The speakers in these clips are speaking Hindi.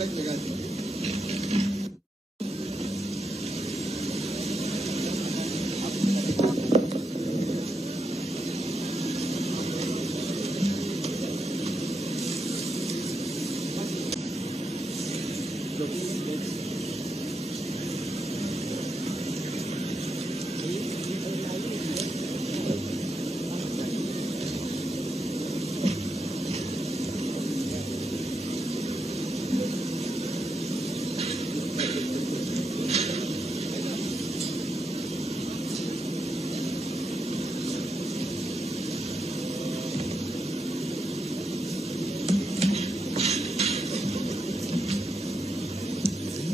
अलग जगह थी।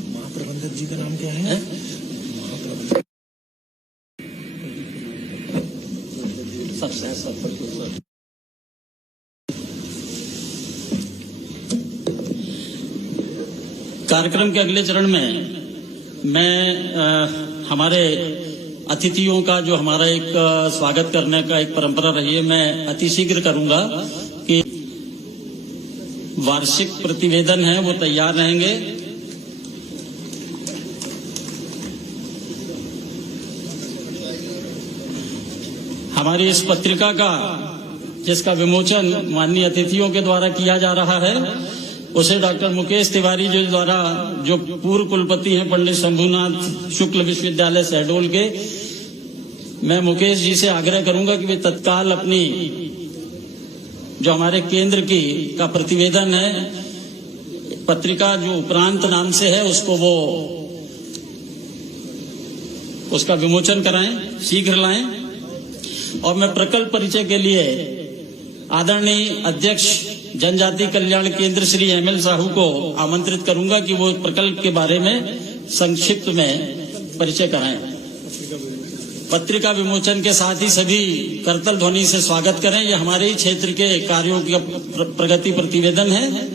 महाप्रबंधक जी का नाम क्या है? कार्यक्रम के अगले चरण में मैं हमारे अतिथियों का जो हमारा एक स्वागत करने का एक परंपरा रही है, मैं अतिशीघ्र करूंगा कि वार्षिक प्रतिवेदन है वो तैयार रहेंगे। हमारी इस पत्रिका का जिसका विमोचन माननीय अतिथियों के द्वारा किया जा रहा है, उसे डॉक्टर मुकेश तिवारी जी द्वारा, जो पूर्व कुलपति हैं पंडित शंभुनाथ शुक्ल विश्वविद्यालय शहडोल के, मैं मुकेश जी से आग्रह करूंगा कि वे तत्काल अपनी जो हमारे केंद्र की का प्रतिवेदन है, पत्रिका जो उपरांत नाम से है, उसको वो उसका विमोचन कराएं, शीघ्र लाएं। और मैं प्रकल्प परिचय के लिए आदरणीय अध्यक्ष जनजाति कल्याण केंद्र श्री एमएल साहू को आमंत्रित करूंगा कि वो प्रकल्प के बारे में संक्षिप्त में परिचय कराएं। पत्रिका विमोचन के साथ ही सभी करतल ध्वनि से स्वागत करें। ये हमारे ही क्षेत्र के कार्यों का प्रगति प्रतिवेदन है।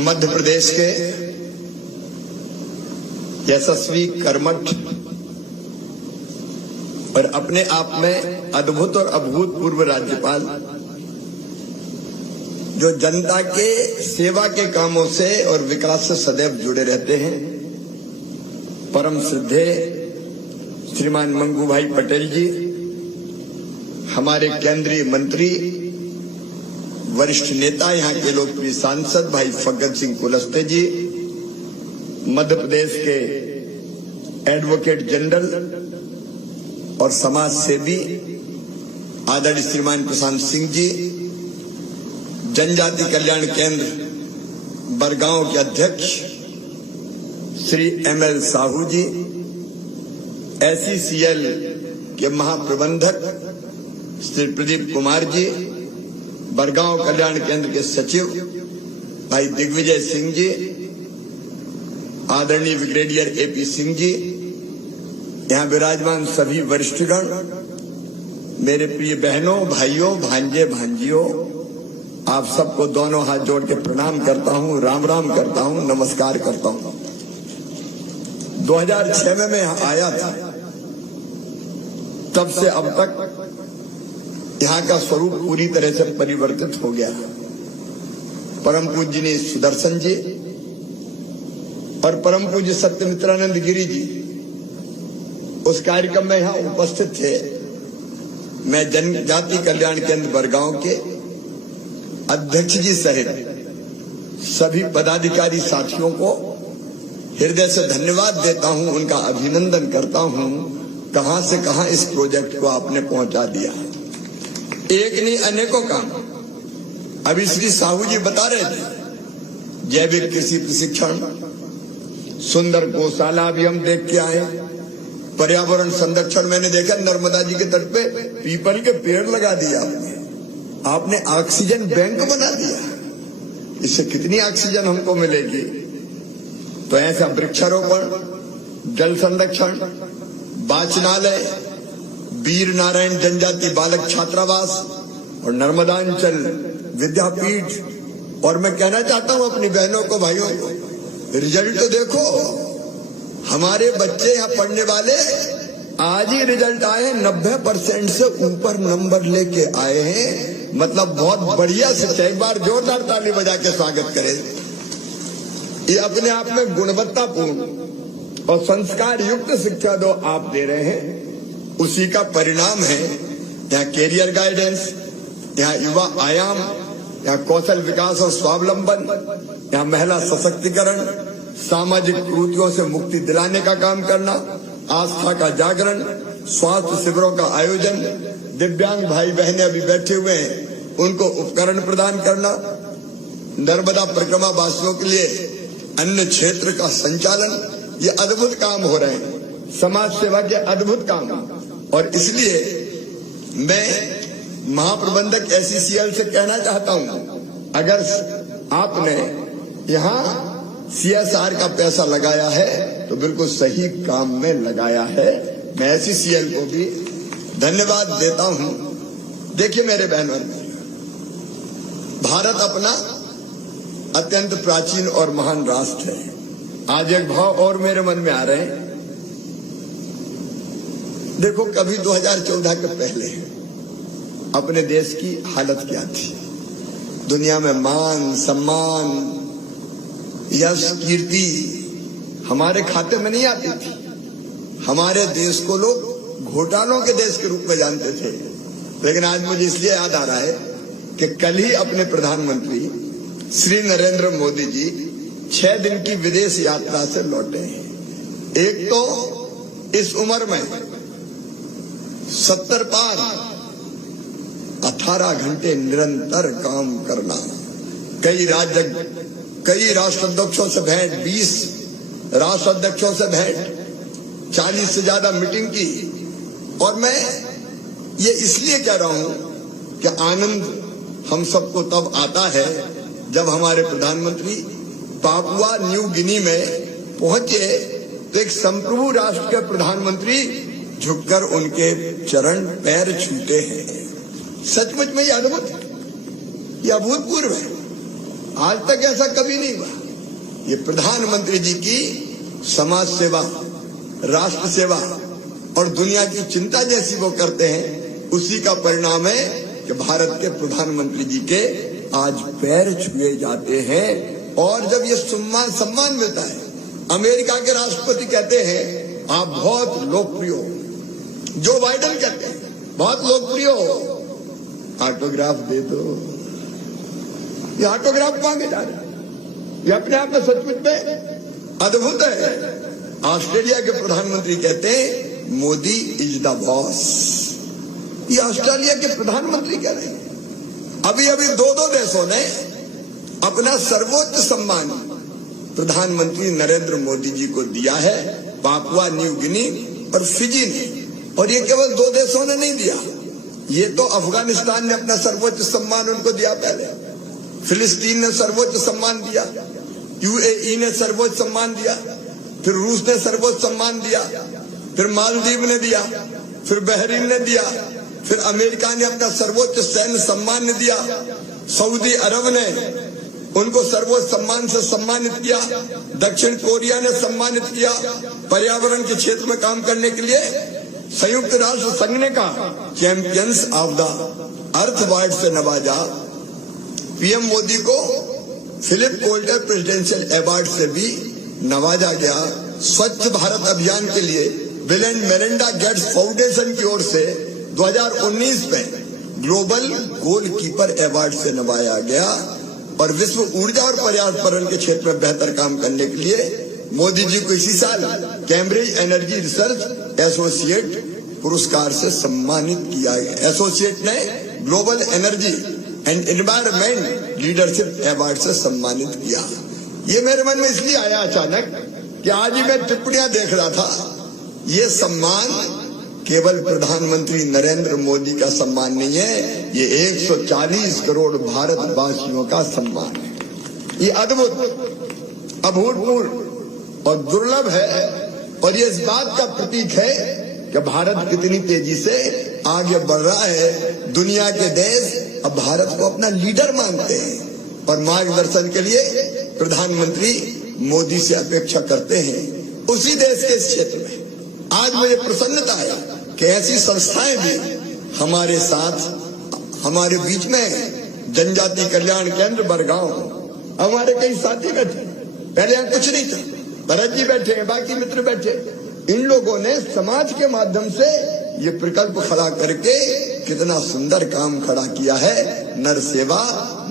मध्य प्रदेश के यशस्वी, कर्मठ और अपने आप में अद्भुत और अभूतपूर्व राज्यपाल, जो जनता के सेवा के कामों से और विकास से सदैव जुड़े रहते हैं, परम श्रद्धेय श्रीमान मंगू भाई पटेल जी, हमारे केंद्रीय मंत्री, वरिष्ठ नेता, यहाँ के लोकप्रिय सांसद भाई फग्गन सिंह कुलस्ते जी, मध्य प्रदेश के एडवोकेट जनरल और समाज सेवी आदरणीय श्रीमान प्रशांत सिंह जी, जनजाति कल्याण केंद्र बरगांव के अध्यक्ष श्री एमएल साहू जी, एसईसीएल के महाप्रबंधक श्री प्रदीप कुमार जी, बरगांव कल्याण केंद्र के सचिव भाई दिग्विजय सिंह जी, आदरणीय ब्रिगेडियर एपी सिंह जी, यहाँ विराजमान सभी वरिष्ठगण, मेरे प्रिय बहनों, भाइयों, भांजे, भांजियों, आप सबको दोनों हाथ जोड़ के प्रणाम करता हूँ, राम राम करता हूँ, नमस्कार करता हूँ। 2006 में मैं यहाँ आया था, तब से अब तक यहाँ का स्वरूप पूरी तरह से परिवर्तित हो गया। परम पूज्य सुदर्शन जी और परम पूज्य सत्यमित्रानंद गिरी जी उस कार्यक्रम में यहाँ उपस्थित थे। मैं जनजाति कल्याण केंद्र बरगांव के अध्यक्ष जी सहित सभी पदाधिकारी साथियों को हृदय से धन्यवाद देता हूँ, उनका अभिनंदन करता हूँ। कहां से कहां इस प्रोजेक्ट को आपने पहुंचा दिया, एक नहीं अनेकों काम। अभी श्री साहू जी बता रहे थे, जैविक कृषि प्रशिक्षण, सुंदर गौशाला भी हम देख के आए, पर्यावरण संरक्षण मैंने देखा नर्मदा जी के तट पे पीपल के पेड़ लगा दिया आपने ऑक्सीजन बैंक बना दिया। इससे कितनी ऑक्सीजन हमको मिलेगी। तो ऐसा वृक्षारोपण, जल संरक्षण, वाचनालय, वीर नारायण जनजाति बालक छात्रावास और नर्मदांचल विद्यापीठ और मैं कहना चाहता हूं अपनी बहनों को, भाइयों को, रिजल्ट तो देखो। हमारे बच्चे यहाँ पढ़ने वाले आज ही रिजल्ट आए, 90% से ऊपर नंबर लेके आए हैं। मतलब बहुत बढ़िया शिक्षा। एक बार जोरदार ताली बजा के स्वागत करें। ये अपने आप में गुणवत्तापूर्ण और संस्कार युक्त शिक्षा जो आप दे रहे हैं, उसी का परिणाम है यहाँ कैरियर गाइडेंस, यहाँ युवा आयाम, यहाँ कौशल विकास और स्वावलंबन, यहाँ महिला सशक्तिकरण, सामाजिक कुरीतियों से मुक्ति दिलाने का काम करना, आस्था का जागरण, स्वास्थ्य शिविरों का आयोजन, दिव्यांग भाई बहनें अभी बैठे हुए हैं उनको उपकरण प्रदान करना, नर्मदा परिक्रमा वासियों के लिए अन्य क्षेत्र का संचालन। ये अद्भुत काम हो रहे हैं, समाज सेवा के अद्भुत काम। और इसलिए मैं महाप्रबंधक SCCL से कहना चाहता हूं, अगर आपने यहाँ CSR का पैसा लगाया है तो बिल्कुल सही काम में लगाया है। मैं SCCL को भी धन्यवाद देता हूं। देखिए मेरे बहनों, भारत अपना अत्यंत प्राचीन और महान राष्ट्र है। आज एक भाव और मेरे मन में आ रहे हैं। देखो, कभी 2014 के पहले अपने देश की हालत क्या थी। दुनिया में मान सम्मान यश कीर्ति हमारे खाते में नहीं आती थी। हमारे देश को लोग घोटालों के देश के रूप में जानते थे। लेकिन आज मुझे इसलिए याद आ रहा है कि कल ही अपने प्रधानमंत्री श्री नरेंद्र मोदी जी 6 दिन की विदेश यात्रा से लौटे हैं। एक तो इस उम्र में 70 पार 18 घंटे निरंतर काम करना, कई राष्ट्राध्यक्षों से भेंट, 20 राष्ट्राध्यक्षों से भेंट, 40 से ज्यादा मीटिंग की। और मैं ये इसलिए कह रहा हूं कि आनंद हम सबको तब आता है जब हमारे प्रधानमंत्री पापुआ न्यू गिनी में पहुंचे तो एक संप्रभु राष्ट्र के प्रधानमंत्री झुककर उनके चरण पैर छूते हैं। सचमुच में ये अद्भुत, ये अभूतपूर्व है। आज तक ऐसा कभी नहीं हुआ। ये प्रधानमंत्री जी की समाज सेवा, राष्ट्र सेवा और दुनिया की चिंता जैसी वो करते हैं, उसी का परिणाम है कि भारत के प्रधानमंत्री जी के आज पैर छुए जाते हैं। और जब ये सम्मान मिलता है, अमेरिका के राष्ट्रपति कहते हैं आप बहुत लोकप्रिय हो, जो बाइडेन कहते हैं बहुत लोकप्रिय हो, ऑटोग्राफ दे दो। ये ऑटोग्राफ मांगे जा रहे हैं। ये अपने आप में सचमुच में अद्भुत है। ऑस्ट्रेलिया के प्रधानमंत्री कहते हैं मोदी इज द बॉस। ये ऑस्ट्रेलिया के प्रधानमंत्री कह रहे हैं। अभी 2 देशों ने अपना सर्वोच्च सम्मान प्रधानमंत्री नरेंद्र मोदी जी को दिया है, पापुआ न्यू गिनी और फिजी ने। और ये केवल 2 देशों ने नहीं दिया, ये तो अफगानिस्तान ने अपना सर्वोच्च सम्मान उनको दिया पहले, फिलिस्तीन ने सर्वोच्च सम्मान दिया, UAE ने सर्वोच्च सम्मान दिया, फिर रूस ने सर्वोच्च सम्मान दिया, फिर मालदीव ने दिया, फिर बहरीन ने दिया, फिर अमेरिका ने अपना सर्वोच्च सैन्य सम्मान दिया, सऊदी अरब ने उनको सर्वोच्च सम्मान से सम्मानित किया, दक्षिण कोरिया ने सम्मानित किया। पर्यावरण के क्षेत्र में काम करने के लिए संयुक्त राष्ट्र संघ ने कहा champions of the earth award से नवाजा। PM मोदी को फिलिप कोल्टर प्रेसिडेंशियल अवार्ड से भी नवाजा गया। स्वच्छ भारत अभियान के लिए bill and Melinda Gates foundation की ओर से 2019 में ग्लोबल गोलकीपर अवार्ड से नवाजा गया। और विश्व ऊर्जा और पर्यावरण के क्षेत्र में बेहतर काम करने के लिए मोदी जी को इसी साल कैम्ब्रिज एनर्जी रिसर्च एसोसिएट पुरस्कार से सम्मानित किया गया। एसोसिएट ने global energy and environment leadership award से सम्मानित किया। ये मेरे मन में इसलिए आया अचानक कि आज ही मैं टिप्पणियां देख रहा था। ये सम्मान केवल प्रधानमंत्री नरेंद्र मोदी का सम्मान नहीं है, ये 140 करोड़ भारतवासियों का सम्मान है। ये अद्भुत, अभूतपूर्व और दुर्लभ है। और ये इस बात का प्रतीक है कि भारत कितनी तेजी से आगे बढ़ रहा है। दुनिया के देश अब भारत को अपना लीडर मानते हैं। और मार्गदर्शन के लिए प्रधानमंत्री मोदी से अपेक्षा करते हैं। उसी देश के इस क्षेत्र में आज मुझे प्रसन्नता है कि ऐसी संस्थाएं भी हमारे साथ हमारे बीच में। जनजाति कल्याण केंद्र बरगांव, हमारे कई साथी बैठे, पहले यहाँ कुछ नहीं था, भरत जी बैठे हैं, बाकी मित्र बैठे। इन लोगों ने समाज के माध्यम से ये प्रकल्प खड़ा करके कितना सुंदर काम खड़ा किया है। नर सेवा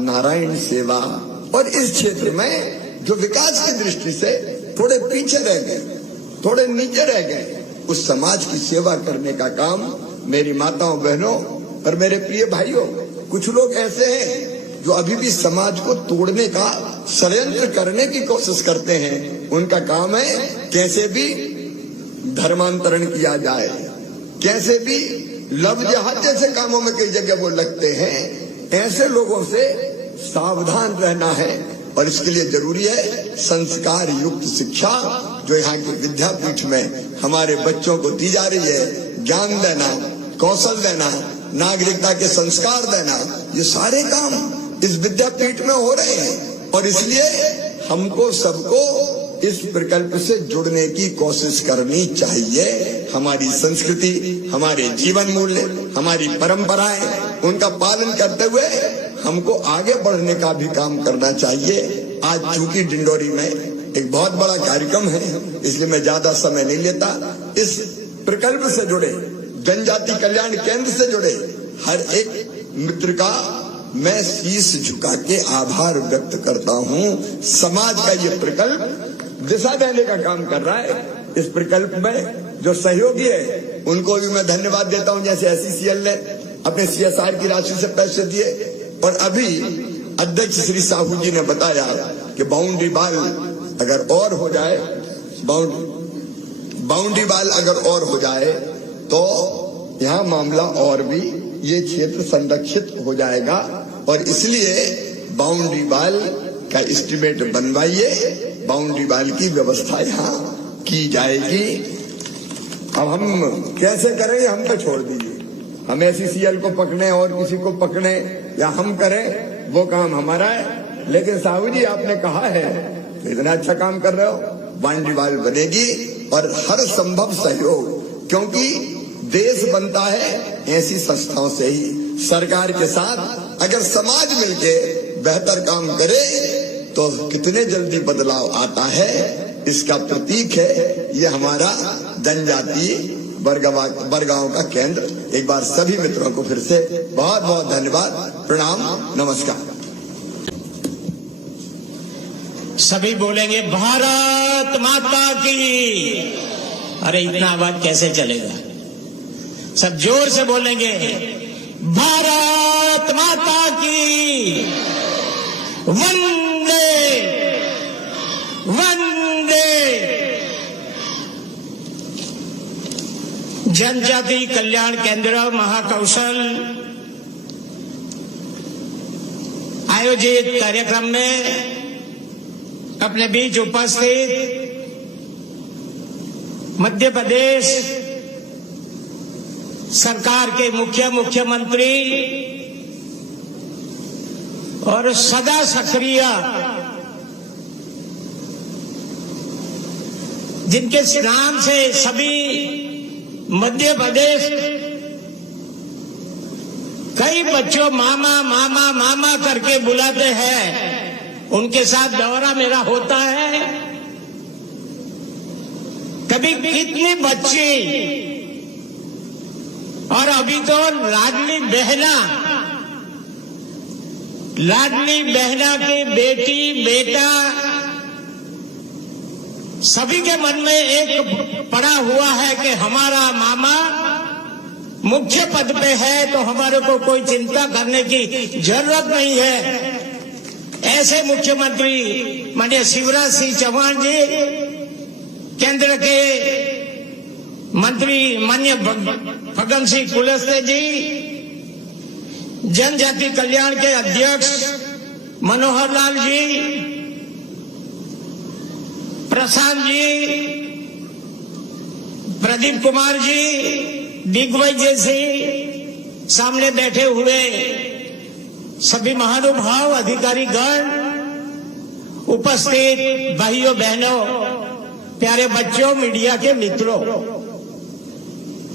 नारायण सेवा। और इस क्षेत्र में जो विकास की दृष्टि से थोड़े पीछे रह गए, थोड़े नीचे रह गए, उस समाज की सेवा करने का काम मेरी माताओं बहनों और मेरे प्रिय भाइयों, कुछ लोग ऐसे हैं जो अभी भी समाज को तोड़ने का षड्यंत्र करने की कोशिश करते हैं। उनका काम है कैसे भी धर्मांतरण किया जाए, कैसे भी लव जिहाद जैसे कामों में कई जगह वो लगते हैं। ऐसे लोगों से सावधान रहना है और इसके लिए जरूरी है संस्कार युक्त शिक्षा जो यहाँ के विद्यापीठ में हमारे बच्चों को दी जा रही है। ज्ञान देना, कौशल देना, नागरिकता के संस्कार देना, ये सारे काम इस विद्यापीठ में हो रहे हैं। और इसलिए हमको सबको इस प्रकल्प से जुड़ने की कोशिश करनी चाहिए। हमारी संस्कृति, हमारे जीवन मूल्य, हमारी परंपराएं, उनका पालन करते हुए हमको आगे बढ़ने का भी काम करना चाहिए। आज चूंकि डिंडोरी में एक बहुत बड़ा कार्यक्रम है, इसलिए मैं ज्यादा समय नहीं लेता। इस प्रकल्प से जुड़े, जनजाति कल्याण केंद्र से जुड़े हर एक मित्र का मैं शीश झुका के आभार व्यक्त करता हूँ। समाज का ये प्रकल्प दिशा देने का काम कर रहा है। इस प्रकल्प में जो सहयोगी है उनको भी मैं धन्यवाद देता हूँ। जैसे SCCL ने अपने CSR की राशि से पैसे दिए और अभी अध्यक्ष श्री साहू जी ने बताया कि बाउंड्री वाल अगर और हो जाए, बाउंड्री वाल अगर और हो जाए तो यहाँ मामला और भी ये क्षेत्र संरक्षित हो जाएगा। और इसलिए बाउंड्री वाल का एस्टीमेट बनवाइए, बाउंड्री वाल की व्यवस्था यहाँ की जाएगी। अब हम कैसे करें हम तो छोड़ दीजिए, हम SCCL को पकड़े और किसी को पकड़े या हम करें वो काम हमारा है। लेकिन साहू जी आपने कहा है तो इतना अच्छा काम कर रहे हो, बाउंड्री वाल बनेगी और हर संभव सहयोग, क्योंकि देश बनता है ऐसी संस्थाओं से ही। सरकार के साथ अगर समाज मिलके बेहतर काम करे तो कितने जल्दी बदलाव आता है, इसका प्रतीक है ये हमारा जनजाति बरगांव का केंद्र। एक बार सभी मित्रों को फिर से बहुत बहुत धन्यवाद, प्रणाम, नमस्कार। सभी बोलेंगे भारत माता की। अरे इतना आवाज कैसे चलेगा, सब जोर से बोलेंगे भारत माता की। वंदे वंदे। जनजाति कल्याण केंद्र महाकौशल आयोजित कार्यक्रम में अपने बीच उपस्थित मध्य प्रदेश सरकार के मुख्यमंत्री और सदा सक्रिय, जिनके नाम से सभी मध्य प्रदेश कई बच्चों मामा मामा मामा करके बुलाते हैं, उनके साथ दौरा मेरा होता है। कभी कितनी बच्ची और अभी तो लाडली बहना के बेटी बेटा सभी के मन में एक पड़ा हुआ है कि हमारा मामा मुख्य पद पे है तो हमारे को कोई चिंता करने की जरूरत नहीं है। ऐसे मुख्यमंत्री माननीय शिवराज सिंह चौहान जी, केंद्र के मंत्री माननीय फग्गन सिंह कुलस्ते जी, जनजाति कल्याण के अध्यक्ष मनोहर लाल जी, प्रशांत जी, प्रदीप कुमार जी, दिग्विजय जी, सामने बैठे हुए सभी महानुभाव, अधिकारी गण, उपस्थित भाइयों बहनों, प्यारे बच्चों, मीडिया के मित्रों,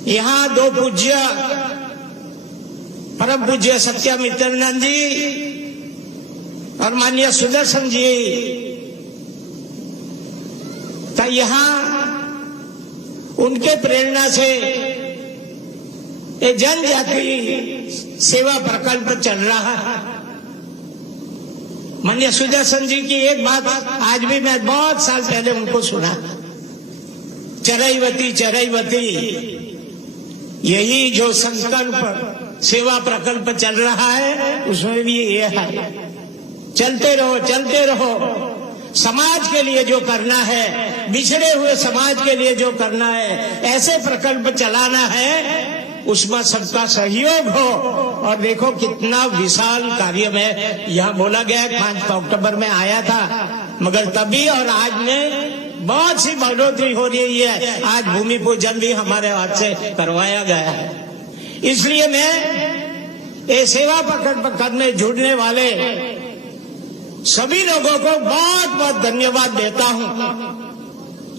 यहाँ दो पूज्य परम पूज्य सत्यामित्रानंद जी और माननीय सुदर्शन जी का यहाँ उनके प्रेरणा से ये जनजाति सेवा प्रकल्प चल रहा है। माननीय सुदर्शन जी की एक बात आज भी मैं बहुत साल पहले उनको सुना, चरैवती चरैवती, यही जो संकल्प सेवा प्रकल्प चल रहा है उसमें भी ये है, चलते रहो चलते रहो, समाज के लिए जो करना है, बिछड़े हुए समाज के लिए जो करना है, ऐसे प्रकल्प चलाना है, उसमें सबका सहयोग हो। और देखो कितना विशाल कार्य में यहाँ बोला गया, 5 अक्टूबर में आया था, मगर तभी और आज में बहुत सी बढ़ोतरी हो रही है। आज भूमि पूजन भी हमारे हाथ से करवाया गया है। इसलिए मैं ये सेवा प्रकल्प करने जुड़ने वाले सभी लोगों को बहुत बहुत धन्यवाद देता हूं।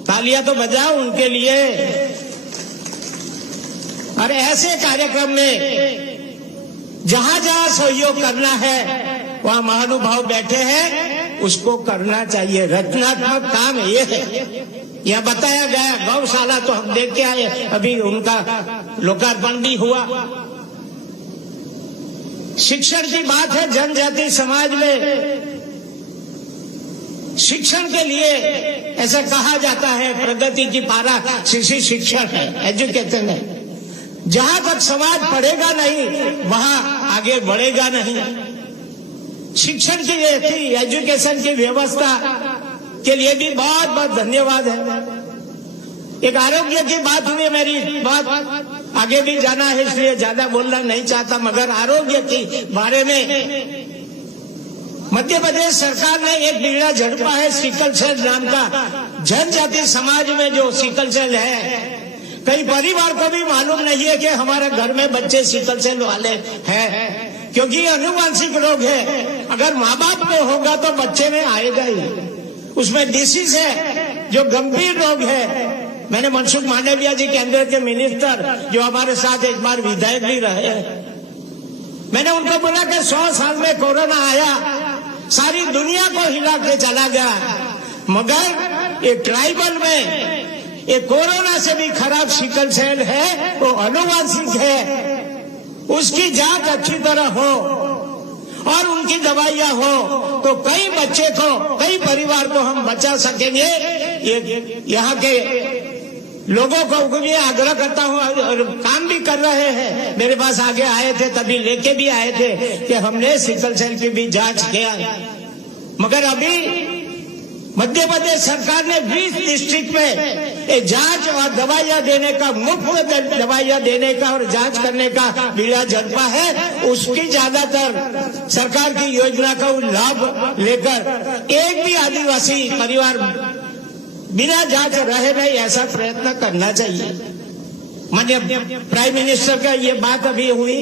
तालियां तो बजाओ उनके लिए। और ऐसे कार्यक्रम में जहां जहां सहयोग करना है वहां महानुभाव बैठे हैं, उसको करना चाहिए। रचनात्मक काम ये है। यह बताया गया, गौशाला तो हम देख के आए, अभी उनका लोकार्पण भी हुआ। शिक्षण की बात है, जनजाति समाज में शिक्षण के लिए ऐसा कहा जाता है, प्रगति की पारा शिक्षण है, एजुकेशन है। जहां तक समाज पढ़ेगा नहीं वहां आगे बढ़ेगा नहीं। शिक्षण की एजुकेशन की व्यवस्था के लिए भी बहुत बहुत धन्यवाद है। एक आरोग्य की बात हुई, मेरी बात आगे भी जाना है इसलिए ज्यादा बोलना नहीं चाहता, मगर आरोग्य के बारे में मध्य प्रदेश सरकार ने एक बीड़ा झड़पा है, सिकल सेल नाम का। जनजाति समाज में जो सिकल सेल है, कई परिवार को भी मालूम नहीं है कि हमारे घर में बच्चे सिकल सेल वाले हैं, क्योंकि अनुवांशिक रोग है। अगर माँ बाप को होगा तो बच्चे में आएगा ही। उसमें डिसीज है जो गंभीर रोग है। मैंने मनसुख मांडविया जी केंद्र के मिनिस्टर जो हमारे साथ एक बार विधायक भी रहे, मैंने उनको बोला कि 100 साल में कोरोना आया, सारी दुनिया को हिला के चला गया, मगर ये ट्राइबल में ये कोरोना से भी खराब सिकल सेल है, वो अनुवांशिक है। उसकी जांच अच्छी तरह हो और उनकी दवाइयां हो तो कई बच्चे को, कई परिवार को हम बचा सकेंगे। ये यहाँ के लोगों को भी आग्रह करता हूँ, और काम भी कर रहे हैं। मेरे पास आगे आए थे, तभी लेके भी आए थे कि हमने सिकल सेल की भी जांच किया, मगर अभी मध्य प्रदेश सरकार ने 20 डिस्ट्रिक्ट में जांच और दवाइयां देने का, मुफ्त दवाइयां देने का और जांच करने का बीड़ा झड़पा है। उसकी ज्यादातर सरकार की योजना का लाभ लेकर एक भी आदिवासी परिवार बिना जांच रहे नहीं, ऐसा प्रयत्न करना चाहिए। माननीय प्राइम मिनिस्टर का ये बात अभी हुई,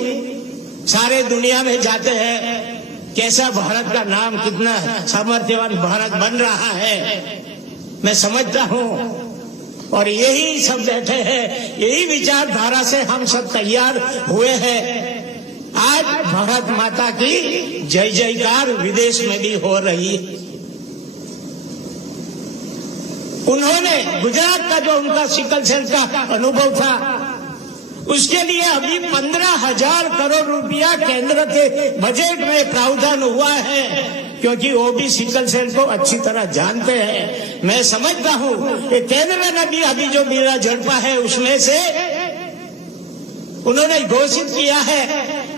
सारे दुनिया में जाते हैं, कैसा भारत का नाम, कितना सामर्थ्यवान भारत बन रहा है, मैं समझता हूँ। और यही सब बैठे हैं, यही विचारधारा से हम सब तैयार हुए हैं। आज भारत माता की जय जयकार विदेश में भी हो रही है। उन्होंने गुजरात का जो उनका सिकल सेल का अनुभव था, उसके लिए अभी 15,000 करोड़ रुपया केंद्र के बजट में प्रावधान हुआ है, क्योंकि वो भी सिकल सेल को अच्छी तरह जानते हैं। मैं समझता हूँ कि केंद्र ने भी अभी जो बीड़ा झड़पा है उसमें से उन्होंने घोषित किया है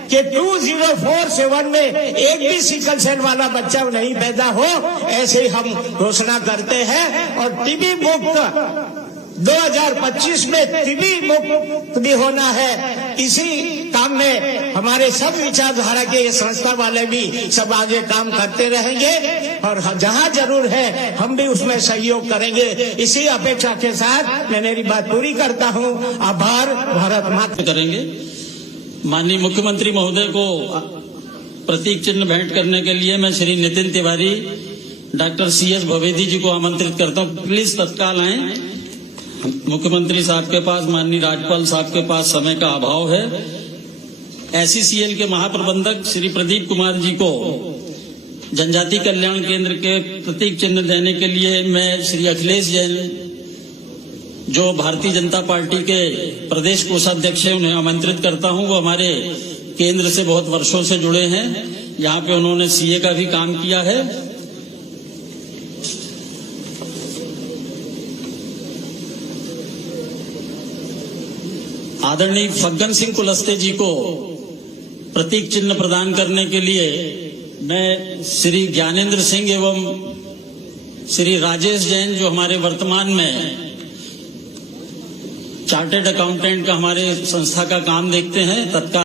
कि 2047 में एक भी सिकल सेल वाला बच्चा नहीं पैदा हो, ऐसे ही हम घोषणा करते हैं। और टीबी मुक्त 2025 में टीबी मुक्त भी होना है। इसी काम में हमारे सब विचारधारा के संस्था वाले भी सब आगे काम करते रहेंगे, और जहां जरूर है हम भी उसमें सहयोग करेंगे। इसी अपेक्षा के साथ मैं मेरी बात पूरी करता हूं। आभार। भारत माता। करेंगे। माननीय मुख्यमंत्री महोदय को प्रतीक चिन्ह भेंट करने के लिए मैं श्री नितिन तिवारी, डॉक्टर CS भवेदी जी को आमंत्रित करता हूं। प्लीज तत्काल आए। मुख्यमंत्री साहब के पास, माननीय राज्यपाल साहब के पास समय का अभाव है। SCCL के महाप्रबंधक श्री प्रदीप कुमार जी को जनजाति कल्याण केंद्र के प्रतीक चिन्ह देने के लिए मैं श्री अखिलेश जैन, जो भारतीय जनता पार्टी के प्रदेश कोषाध्यक्ष हैं, उन्हें आमंत्रित करता हूं। वो हमारे केंद्र से बहुत वर्षों से जुड़े हैं। यहाँ पे उन्होंने CA का भी काम किया है। आदरणीय फग्गन सिंह कुलस्ते जी को प्रतीक चिन्ह प्रदान करने के लिए मैं श्री ज्ञानेंद्र सिंह एवं श्री राजेश जैन, जो हमारे वर्तमान में चार्टर्ड अकाउंटेंट का हमारे संस्था का काम देखते हैं, तत्काल